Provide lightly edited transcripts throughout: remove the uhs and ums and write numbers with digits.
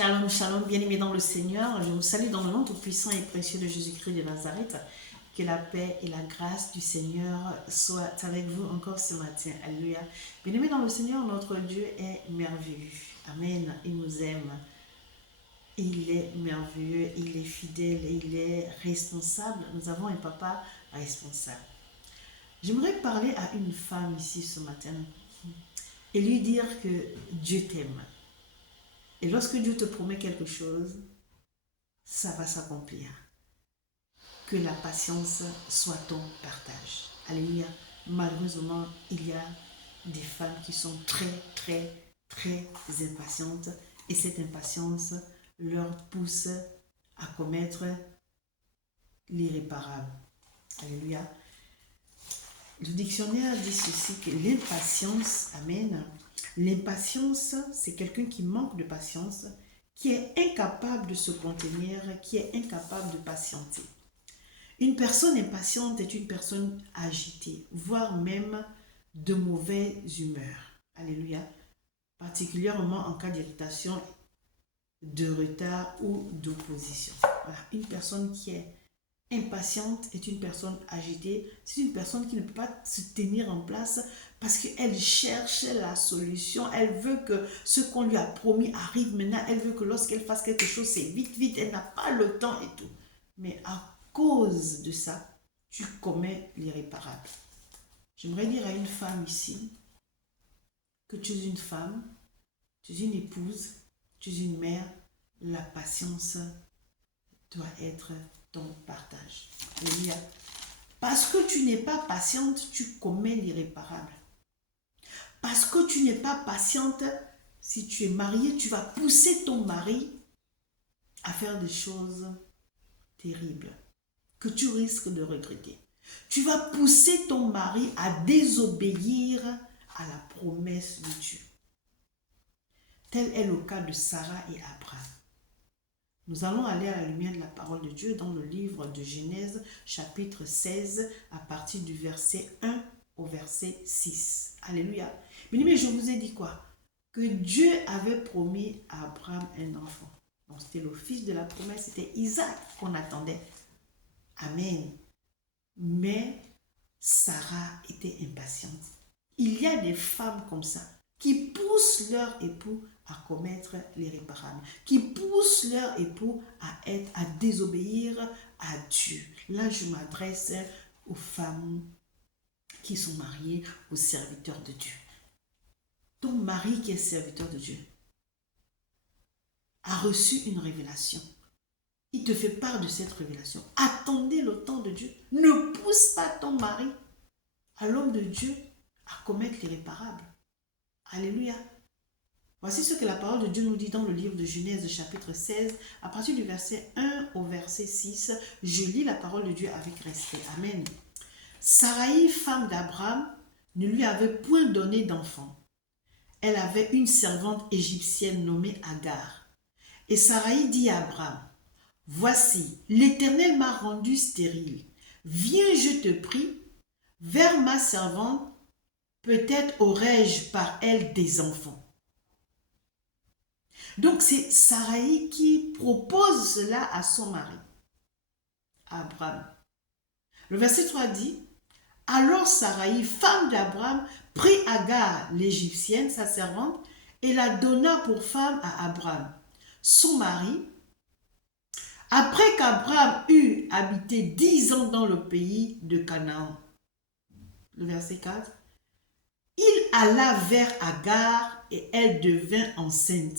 Shalom, shalom, bien-aimés dans le Seigneur. Je vous salue dans le nom tout-puissant et précieux de Jésus-Christ de Nazareth. Que la paix et la grâce du Seigneur soient avec vous encore ce matin. Alléluia. Bien-aimés dans le Seigneur, notre Dieu est merveilleux. Amen. Il nous aime. Il est merveilleux, il est fidèle, il est responsable. Nous avons un papa responsable. J'aimerais parler à une femme ici ce matin et lui dire que Dieu t'aime. Et lorsque Dieu te promet quelque chose, ça va s'accomplir. Que la patience soit ton partage. Alléluia. Malheureusement, il y a des femmes qui sont très impatientes. Et cette impatience leur pousse à commettre l'irréparable. Alléluia. Le dictionnaire dit ceci, que l'impatience, amen, l'impatience, c'est quelqu'un qui manque de patience, qui est incapable de se contenir, qui est incapable de patienter. Une personne impatiente est une personne agitée, voire même de mauvaise humeur. Alléluia. Particulièrement en cas d'irritation, de retard ou d'opposition. Voilà. Une personne qui est impatiente est une personne agitée, c'est une personne qui ne peut pas se tenir en place parce qu'elle cherche la solution, elle veut que ce qu'on lui a promis arrive maintenant, elle veut que lorsqu'elle fasse quelque chose, c'est vite, elle n'a pas le temps et tout. Mais à cause de ça, tu commets l'irréparable. J'aimerais dire à une femme ici que tu es une femme, tu es une épouse, tu es une mère, la patience doit être ton partage. Alléluia. Parce que tu n'es pas patiente, tu commets l'irréparable. Parce que tu n'es pas patiente, si tu es mariée, tu vas pousser ton mari à faire des choses terribles que tu risques de regretter. Tu vas pousser ton mari à désobéir à la promesse de Dieu. Tel est le cas de Sarah et Abraham. Nous allons aller à la lumière de la parole de Dieu dans le livre de Genèse, chapitre 16, à partir du verset 1 au verset 6. Alléluia. Mais je vous ai dit quoi? Que Dieu avait promis à Abraham un enfant. Donc c'était le fils de la promesse, c'était Isaac qu'on attendait. Amen. Mais Sarah était impatiente. Il y a des femmes comme ça qui poussent leur époux à commettre l'irréparable, qui poussent leur époux à désobéir à Dieu. Là, je m'adresse aux femmes qui sont mariées, aux serviteurs de Dieu. Ton mari qui est serviteur de Dieu a reçu une révélation. Il te fait part de cette révélation. Attendez le temps de Dieu. Ne pousse pas ton mari, à l'homme de Dieu, à commettre l'irréparable. Alléluia. Voici ce que la parole de Dieu nous dit dans le livre de Genèse, chapitre 16, à partir du verset 1 au verset 6. Je lis la parole de Dieu avec respect. Amen. Sarai, femme d'Abraham, ne lui avait point donné d'enfant. Elle avait une servante égyptienne nommée Agar. Et Sarai dit à Abraham, « Voici, l'Éternel m'a rendu stérile. Viens, je te prie, vers ma servante, peut-être aurais-je par elle des enfants. » Donc c'est Sarai qui propose cela à son mari, Abraham. Le verset 3 dit, « Alors Sarai, femme d'Abraham, prit Agar, l'Égyptienne, sa servante, et la donna pour femme à Abraham, son mari. Après qu'Abraham eut habité 10 ans dans le pays de Canaan. » Le verset 4. « Il alla vers Agar et elle devint enceinte. »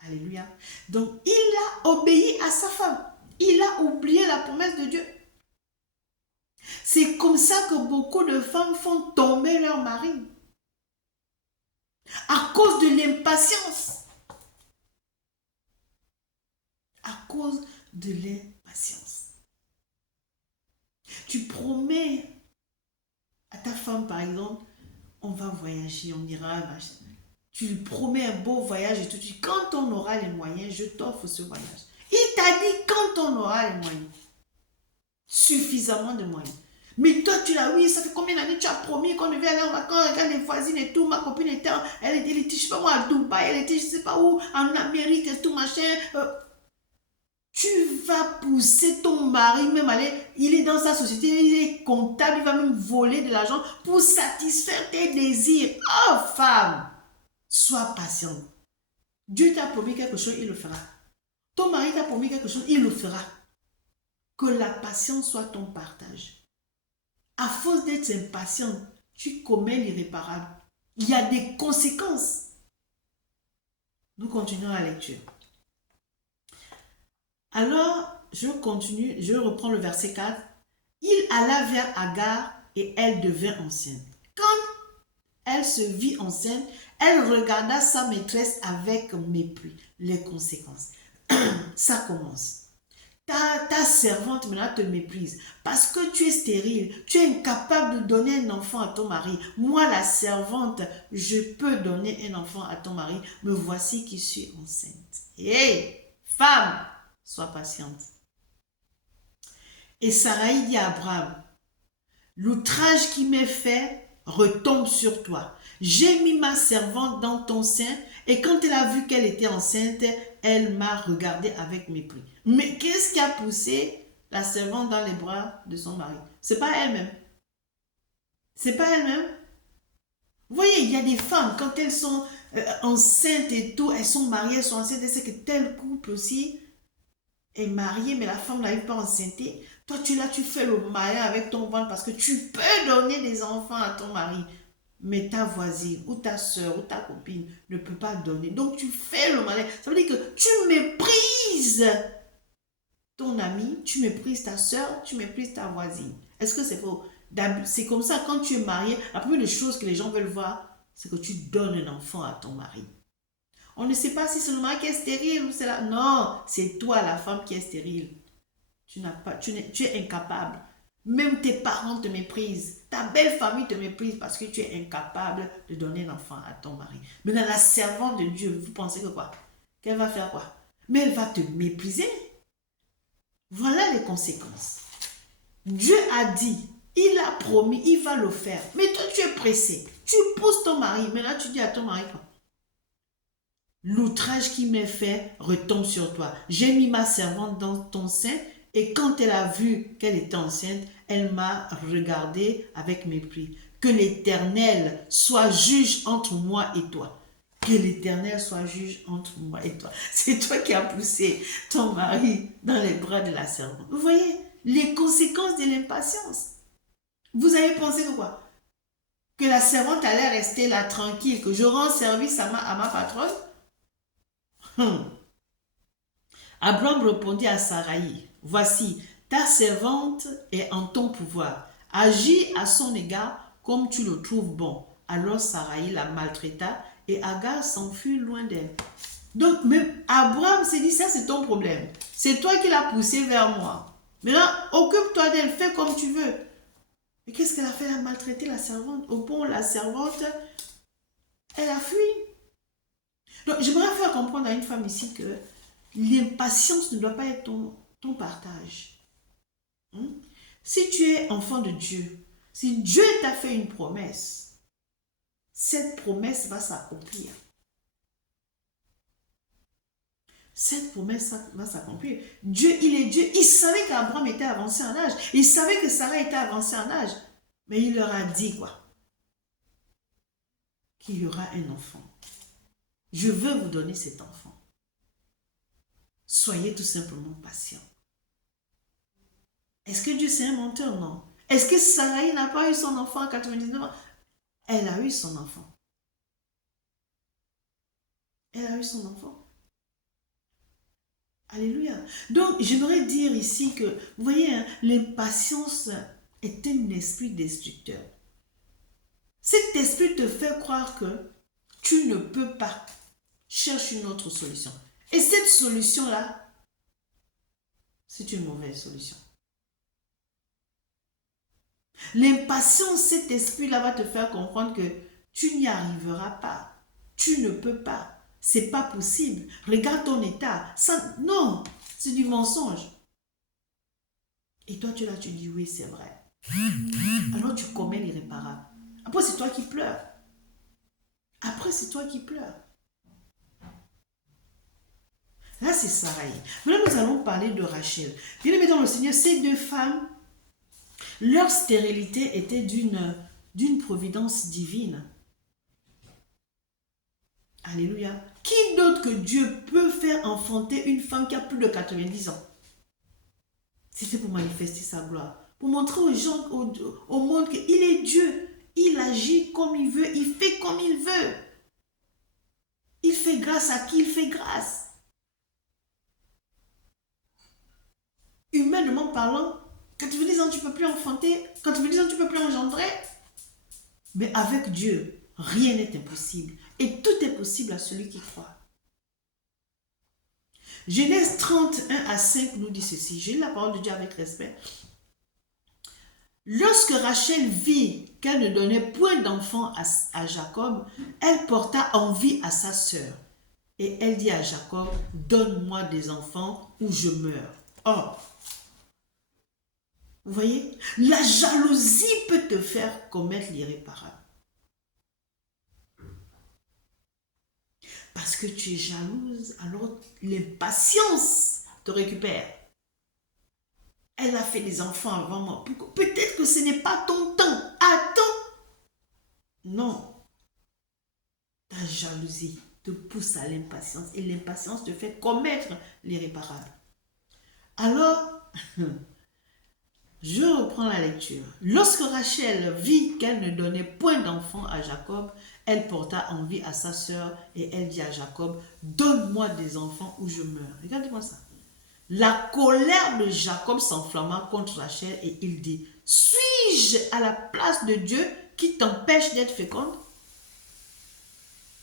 Alléluia. Donc, il a obéi à sa femme. Il a oublié la promesse de Dieu. C'est comme ça que beaucoup de femmes font tomber leur mari. À cause de l'impatience. À cause de l'impatience. Tu promets à ta femme, par exemple, on va voyager, on ira, machin. Tu lui promets un beau voyage et tout. Tu dis, quand on aura les moyens, je t'offre ce voyage. Il t'a dit quand on aura les moyens. Suffisamment de moyens. Mais toi, tu l'as, oui, ça fait combien d'années tu as promis qu'on devait aller en vacances, regarde les voisines et tout, ma copine était, elle était, je sais pas moi, à Dubaï, elle était, je sais pas où, en Amérique et tout, machin. Tu vas pousser ton mari, même aller, il est dans sa société, il est comptable, il va même voler de l'argent pour satisfaire tes désirs. Oh, femme, sois patiente. Dieu t'a promis quelque chose, il le fera. Ton mari t'a promis quelque chose, il le fera. Que la patience soit ton partage. À force d'être impatient, tu commets l'irréparable. Il y a des conséquences. Nous continuons la lecture. Alors, je continue, je reprends le verset 4. Il alla vers Agar et elle devint enceinte. Quand elle se vit enceinte, elle regarda sa maîtresse avec mépris. Les conséquences. Ça commence. Ta servante maintenant te méprise parce que tu es stérile, tu es incapable de donner un enfant à ton mari. Moi, la servante, je peux donner un enfant à ton mari. Me voici qui suis enceinte. Hey, femme, sois patiente. Et Sarai dit à Abraham, l'outrage qui m'est fait retombe sur toi. J'ai mis ma servante dans ton sein et quand elle a vu qu'elle était enceinte, elle m'a regardé avec mépris. Mais qu'est-ce qui a poussé la servante dans les bras de son mari? C'est pas elle-même. C'est pas elle-même. Vous voyez, il y a des femmes, quand elles sont enceintes et tout, elles sont mariées, elles sont enceintes, elles savent que tel couple aussi est marié, mais la femme n'arrive pas à enceinte. Toi, tu fais le malin avec ton ventre parce que tu peux donner des enfants à ton mari. Mais ta voisine ou ta soeur ou ta copine ne peut pas donner. Donc, tu fais le malin. Ça veut dire que tu méprises ton ami, tu méprises ta soeur, tu méprises ta voisine. Est-ce que c'est faux? C'est comme ça, quand tu es marié, la première des choses que les gens veulent voir, c'est que tu donnes un enfant à ton mari. On ne sait pas si c'est le mari qui est stérile ou c'est là. Non, c'est toi la femme qui est stérile. Tu es incapable. Même tes parents te méprisent. Ta belle famille te méprise parce que tu es incapable de donner un enfant à ton mari. Maintenant, la servante de Dieu, vous pensez que quoi? Qu'elle va faire quoi? Mais elle va te mépriser. Voilà les conséquences. Dieu a dit, il a promis, il va le faire. Mais toi, tu es pressé. Tu pousses ton mari. Maintenant, tu dis à ton mari quoi? L'outrage qui m'est fait retombe sur toi. J'ai mis ma servante dans ton sein et quand elle a vu qu'elle était enceinte, elle m'a regardé avec mépris. Que l'Éternel soit juge entre moi et toi. Que l'Éternel soit juge entre moi et toi. C'est toi qui as poussé ton mari dans les bras de la servante. Vous voyez les conséquences de l'impatience. Vous avez pensé que quoi? Que la servante allait rester là tranquille, que je rends service à ma patronne? Abraham répondit à Sarai, voici, ta servante est en ton pouvoir. Agis à son égard comme tu le trouves bon. Alors Sarai la maltraita et Agar s'enfuit loin d'elle. Donc même Abraham s'est dit, ça c'est ton problème. C'est toi qui l'as poussé vers moi. Maintenant, occupe-toi d'elle, fais comme tu veux. Mais qu'est-ce qu'elle a fait? Elle a maltraité la servante. Au pont, la servante, elle a fui. Donc, j'aimerais faire comprendre à une femme ici que l'impatience ne doit pas être ton partage. Si tu es enfant de Dieu, si Dieu t'a fait une promesse, cette promesse va s'accomplir. Cette promesse va s'accomplir. Dieu, il est Dieu. Il savait qu'Abraham était avancé en âge. Il savait que Sarah était avancée en âge. Mais il leur a dit quoi? Qu'il y aura un enfant. Je veux vous donner cet enfant. Soyez tout simplement patient. Est-ce que Dieu c'est un menteur? Non. Est-ce que Sarah n'a pas eu son enfant à 99 ans? Elle a eu son enfant. Elle a eu son enfant. Alléluia. Donc, j'aimerais dire ici que, vous voyez, hein, l'impatience est un esprit destructeur. Cet esprit te fait croire que tu ne peux pas. Cherche une autre solution. Et cette solution-là, c'est une mauvaise solution. L'impatience, cet esprit-là va te faire comprendre que tu n'y arriveras pas. Tu ne peux pas. C'est pas possible. Regarde ton état. Ça, non, c'est du mensonge. Et toi, tu dis oui, c'est vrai. Alors tu commets l'irréparable. Après, c'est toi qui pleures. Après, c'est toi qui pleures. Là, c'est Sarai. Maintenant, nous allons parler de Rachel. Bien-aimés dans le Seigneur, ces deux femmes, leur stérilité était d'une providence divine. Alléluia. Qui d'autre que Dieu peut faire enfanter une femme qui a plus de 90 ans? C'était pour manifester sa gloire. Pour montrer aux gens, au monde qu'il est Dieu. Il agit comme il veut. Il fait comme il veut. Il fait grâce à qui il fait grâce. Humainement parlant, 90 ans, tu ne peux plus enfanter. 90 ans, tu ne peux plus engendrer. Mais avec Dieu, rien n'est impossible. Et tout est possible à celui qui croit. Genèse 31 à 5 nous dit ceci. J'ai lu la parole de Dieu avec respect. Lorsque Rachel vit qu'elle ne donnait point d'enfant à Jacob, elle porta envie à sa sœur. Et elle dit à Jacob, donne-moi des enfants ou je meurs. Or, vous voyez, la jalousie peut te faire commettre l'irréparable. Parce que tu es jalouse, alors l'impatience te récupère. Elle a fait des enfants avant moi. Peut-être que ce n'est pas ton temps. Attends. Non. Ta jalousie te pousse à l'impatience et l'impatience te fait commettre l'irréparable. Alors, je reprends la lecture. Lorsque Rachel vit qu'elle ne donnait point d'enfant à Jacob, elle porta envie à sa sœur et elle dit à Jacob, donne-moi des enfants ou je meurs. Regardez-moi ça. La colère de Jacob s'enflamma contre Rachel et il dit, suis-je à la place de Dieu qui t'empêche d'être féconde?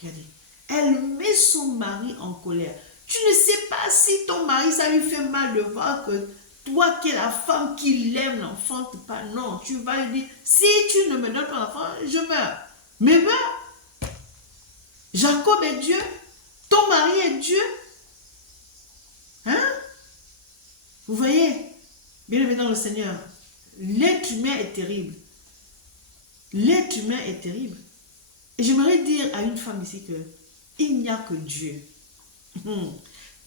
Regardez, elle met son mari en colère. Tu ne sais pas si ton mari, ça lui fait mal de voir que toi qui es la femme qui l'aime, l'enfante pas. Non, tu vas lui dire, si tu ne me donnes pas l'enfant, je meurs. Mais meurs. Jacob est Dieu, ton mari est Dieu. Hein? Vous voyez, bien-aimé dans le Seigneur, l'être humain est terrible. L'être humain est terrible. Et j'aimerais dire à une femme ici que il n'y a que Dieu.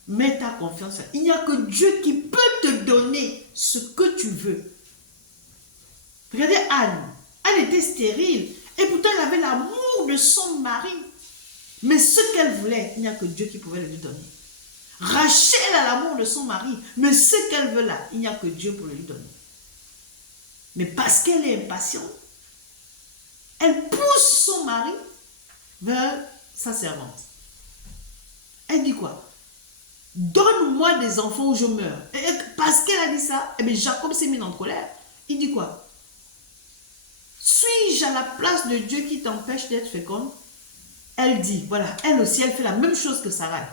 Mets ta confiance. Il n'y a que Dieu qui peut te donner ce que tu veux. Regardez Anne. Anne était stérile. Et pourtant, elle avait l'amour de son mari. Mais ce qu'elle voulait, il n'y a que Dieu qui pouvait le lui donner. Rachel a l'amour de son mari, mais ce qu'elle veut là, il n'y a que Dieu pour le lui donner. Mais parce qu'elle est impatiente, elle pousse son mari vers sa servante. Elle dit quoi? Donne-moi des enfants ou je meurs. Et parce qu'elle a dit ça, eh bien Jacob s'est mis en colère. Il dit quoi? Suis-je à la place de Dieu qui t'empêche d'être féconde? Elle dit, voilà, elle aussi, elle fait la même chose que Sarah.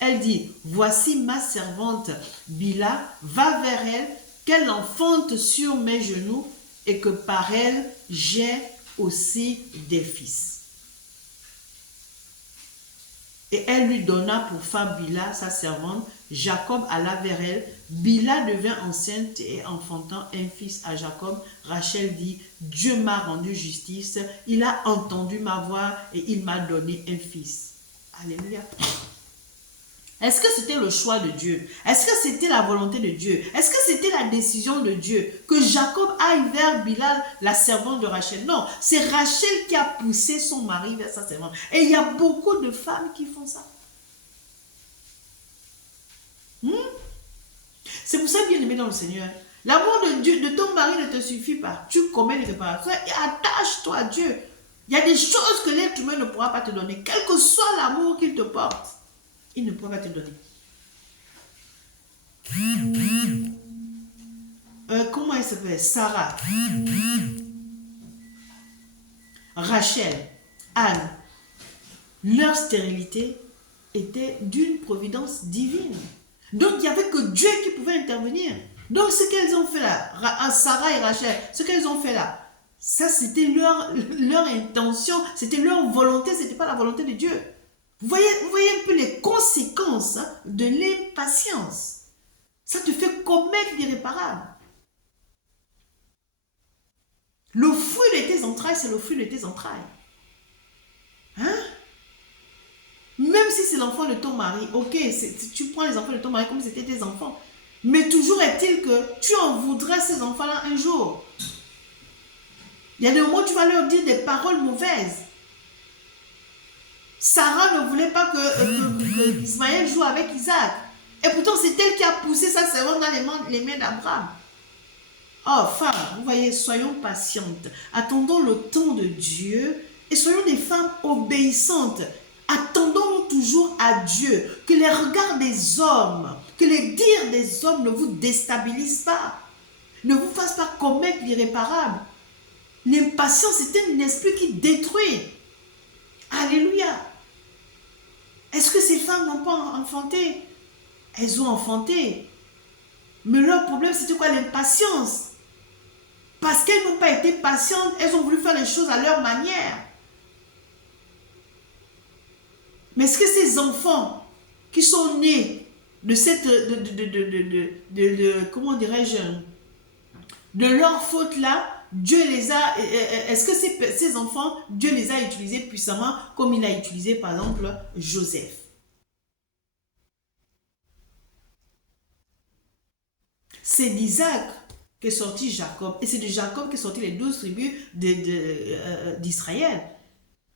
Elle dit, voici ma servante Bila, va vers elle, qu'elle enfante sur mes genoux et que par elle, j'ai aussi des fils. Et elle lui donna pour femme Bila, sa servante. Jacob alla vers elle. Bila devint enceinte et enfantant un fils à Jacob. Rachel dit, Dieu m'a rendu justice, il a entendu ma voix et il m'a donné un fils. Alléluia. Est-ce que c'était le choix de Dieu? Est-ce que c'était la volonté de Dieu? Est-ce que c'était la décision de Dieu que Jacob aille vers Bilha, la servante de Rachel? Non, c'est Rachel qui a poussé son mari vers sa servante. Et il y a beaucoup de femmes qui font ça. C'est pour ça, bien aimé dans le Seigneur, l'amour de Dieu, de ton mari ne te suffit pas. Tu commets les réparations et attache-toi à Dieu. Il y a des choses que l'être humain ne pourra pas te donner, quel que soit l'amour qu'il te porte. Il ne pourra pas te donner. Comment elle s'appelle? Sarah, Rachel, Anne. Leur stérilité était d'une providence divine. Donc, il n'y avait que Dieu qui pouvait intervenir. Donc, ce qu'elles ont fait là, Sarah et Rachel, ce qu'elles ont fait là, ça c'était leur intention, c'était leur volonté, ce n'était pas la volonté de Dieu. Vous voyez un peu les conséquences de l'impatience. Ça te fait commettre l'irréparable. Le fruit de tes entrailles, c'est le fruit de tes entrailles. Hein? Même si c'est l'enfant de ton mari, ok, tu prends les enfants de ton mari comme si c'était tes enfants. Mais toujours est-il que tu en voudrais ces enfants-là un jour. Il y a des moments où tu vas leur dire des paroles mauvaises. Sarah ne voulait pas que Ismaël joue avec Isaac. Et pourtant, c'est elle qui a poussé sa servante dans les mains d'Abraham. Oh, femme, vous voyez, soyons patientes. Attendons le temps de Dieu et soyons des femmes obéissantes. Attendons toujours à Dieu. Que les regards des hommes, que les dires des hommes ne vous déstabilisent pas. Ne vous fassent pas commettre l'irréparable. L'impatience, c'est un esprit qui détruit. Alléluia. Est-ce que ces femmes n'ont pas enfanté? Elles ont enfanté. Mais leur problème, c'était quoi? L'impatience. Parce qu'elles n'ont pas été patientes, elles ont voulu faire les choses à leur manière. Mais est-ce que ces enfants qui sont nés de cette, comment dirais-je, de leur faute-là, Dieu les a, est-ce que ces enfants, Dieu les a utilisés puissamment comme il a utilisé par exemple Joseph? C'est d'Isaac qu'est sorti Jacob et c'est de Jacob qu'est sorti les 12 tribus d'Israël.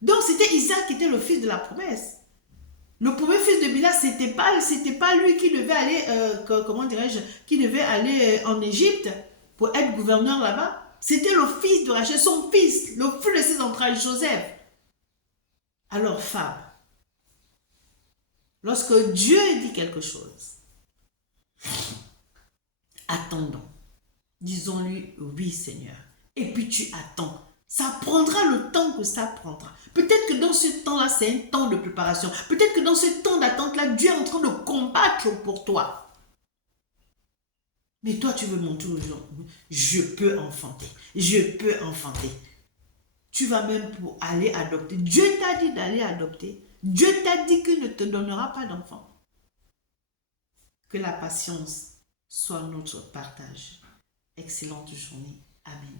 Donc c'était Isaac qui était le fils de la promesse. Le premier fils de Bila, c'était pas lui qui devait aller, comment dirais-je, qui devait aller en Égypte pour être gouverneur là-bas. C'était le fils de Rachel, son fils, le fruit de ses entrailles, Joseph. Alors, femme, lorsque Dieu dit quelque chose, attendons. Disons-lui, oui Seigneur. Et puis tu attends. Ça prendra le temps que ça prendra. Peut-être que dans ce temps-là, c'est un temps de préparation. Peut-être que dans ce temps d'attente-là, Dieu est en train de combattre pour toi. Mais toi, tu veux montrer aux gens, je peux enfanter. Je peux enfanter. Tu vas même pour aller adopter. Dieu t'a dit d'aller adopter. Dieu t'a dit qu'il ne te donnera pas d'enfant. Que la patience soit notre partage. Excellente journée. Amen.